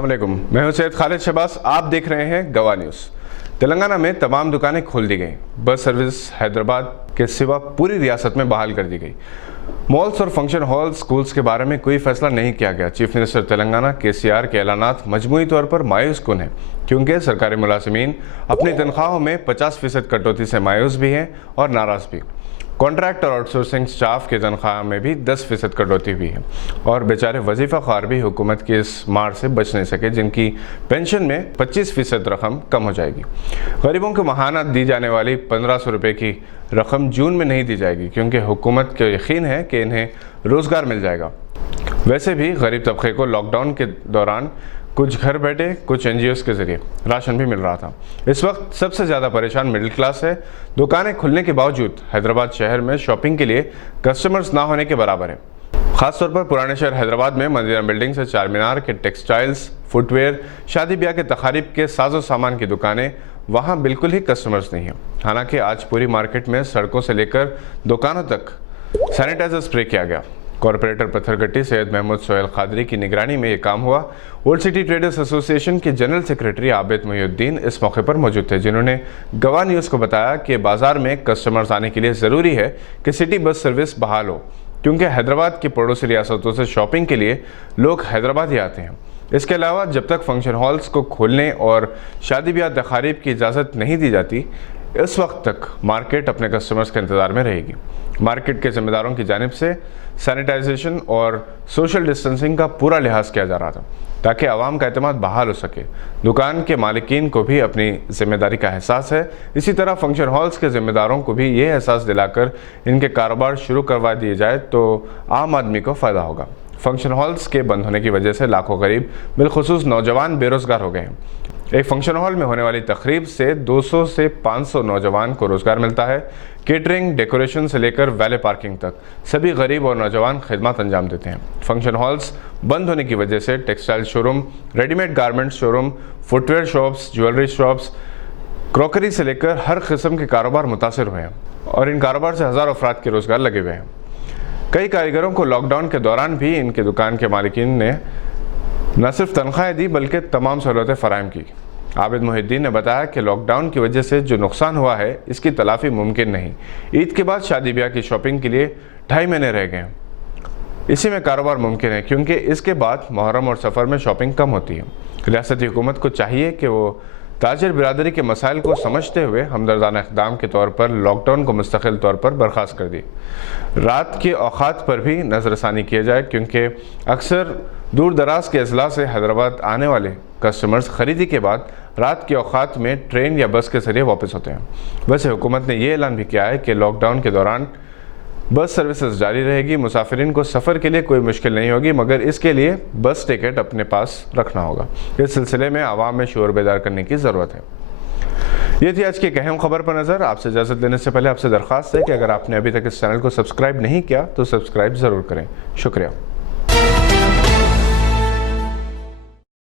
अस्सलाम वालेकुम, मैं हूं सैयद खालिद शहबाज। आप देख रहे हैं गवाह न्यूज़। तेलंगाना में तमाम दुकानें खोल दी गई। बस सर्विस हैदराबाद के सिवा पूरी रियासत में बहाल कर दी गई। मॉल्स और फंक्शन हॉल, स्कूल्स के बारे में कोई फैसला नहीं किया गया। चीफ मिनिस्टर तेलंगाना KCR के ऐलानात मजमूई तौर पर मायूस कुन है, क्योंकि सरकारी मुलाजिमीन अपनी तनख्वाहों में 50% कटौती से मायूस भी हैं और नाराज़ भी। कॉन्ट्रैक्ट और आउटसोर्सिंग स्टाफ की तनख्वाह में भी 10% कटौती हुई है और बेचारे वजीफ़ा ख्वार भी हुकूमत की इस मार से बच नहीं सके, जिनकी पेंशन में 25% रकम कम हो जाएगी। गरीबों को माहाना दी जाने वाली 1500 रुपये की रकम जून में नहीं दी जाएगी, क्योंकि हुकूमत को यकीन है कि इन्हें रोज़गार मिल जाएगा। वैसे भी गरीब तबके को लॉकडाउन के दौरान कुछ घर बैठे, कुछ NGOs के जरिए राशन भी मिल रहा था। इस वक्त सबसे ज़्यादा परेशान मिडिल क्लास है। दुकानें खुलने के बावजूद हैदराबाद शहर में शॉपिंग के लिए कस्टमर्स ना होने के बराबर है। खासतौर पर पुराने शहर हैदराबाद में मंदिरा बिल्डिंग से चार मीनार के टेक्सटाइल्स, फुटवेयर, शादी ब्याह के तकारीब के साजो सामान की दुकानें, वहाँ बिल्कुल ही कस्टमर्स नहीं हैं। हालांकि आज पूरी मार्केट में सड़कों से लेकर दुकानों तक सैनिटाइजर स्प्रे किया गया। कॉरपोरेटर पत्थरगट्टी सैयद महमूद सोहेल कादरी की निगरानी में ये काम हुआ। ओल्ड सिटी ट्रेडर्स एसोसिएशन के जनरल सेक्रेटरी आबिद मोहिउद्दीन इस मौके पर मौजूद थे, जिन्होंने गवाह न्यूज़ को बताया कि बाजार में कस्टमर्स आने के लिए ज़रूरी है कि सिटी बस सर्विस बहाल हो, क्योंकि हैदराबाद की पड़ोसी रियासतों से शॉपिंग के लिए लोग हैदराबाद ही आते हैं। इसके अलावा जब तक फंक्शन हॉल्स को खोलने और शादी ब्याह तकारीब की इजाज़त नहीं दी जाती, इस वक्त तक मार्केट अपने कस्टमर्स के इंतज़ार में रहेगी। मार्केट के जिम्मेदारों की जानिब से सैनिटाइजेशन और सोशल डिस्टेंसिंग का पूरा लिहाज किया जा रहा था, ताकि आवाम का एतमाद बहाल हो सके। दुकान के मालिकीन को भी अपनी जिम्मेदारी का एहसास है। इसी तरह फंक्शन हॉल्स के जिम्मेदारों को भी ये एहसास दिलाकर इनके कारोबार शुरू करवा दिए जाए तो आम आदमी को फ़ायदा होगा। फंक्शन हॉल्स के बंद होने की वजह से लाखों गरीब, बिलखुसूस नौजवान बेरोज़गार हो गए हैं। एक फंक्शन हॉल में होने वाली तकरीब से 200 से 500 नौजवान को रोज़गार मिलता है। केटरिंग, डेकोरेशन से लेकर वैले पार्किंग तक सभी गरीब और नौजवान खिदमत अंजाम देते हैं। फंक्शन हॉल्स बंद होने की वजह से textile showroom, readymade garments showroom, footwear shops, jewellery shops, crockery से लेकर हर किस्म के कारोबार मुतासर हुए हैं और इन कारोबार से हज़ारों अफराद के रोज़गार लगे हुए हैं। कई कारीगरों को लॉकडाउन के दौरान भी इनके दुकान के मालिकीन ने न सिर्फ तनख्वाहें दी बल्कि तमाम सहूलतें फराहम की। आबिद मोहिउद्दीन ने बताया कि लॉकडाउन की वजह से जो नुकसान हुआ है, इसकी तलाफ़ी मुमकिन नहीं। ईद के बाद शादी ब्याह की शॉपिंग के लिए 2.5 महीने रह गए हैं। इसी में कारोबार मुमकिन है, क्योंकि इसके बाद मुहर्रम और सफ़र में शॉपिंग कम होती है। रियासती हुकूमत को चाहिए कि वो ताजिर बिरादरी के मसाइल को समझते हुए हमदर्दाना इक़दाम के तौर पर लॉकडाउन को मुस्तकिल तौर पर बर्खास्त कर दी। रात के औक़ात पर भी नज़रसानी किया जाए, क्योंकि अक्सर दूर दराज के अजला से हैदराबाद आने वाले कस्टमर्स ख़रीदी के बाद रात के औक़ात में ट्रेन या बस के ज़रिए वापस होते हैं। वैसे हुकूमत ने यह ऐलान भी किया है कि लॉकडाउन के दौरान बस सर्विसेज जारी रहेगी। मुसाफिरीन को सफ़र के लिए कोई मुश्किल नहीं होगी, मगर इसके लिए बस टिकट अपने पास रखना होगा। इस सिलसिले में आवाम में शोर बेदार करने की ज़रूरत है। ये थी आज की एक अहम खबर पर नज़र। आपसे इजाज़त लेने से पहले आपसे दरख्वास्त है कि अगर आपने अभी तक इस चैनल को सब्सक्राइब नहीं किया तो सब्सक्राइब ज़रूर करें। शुक्रिया।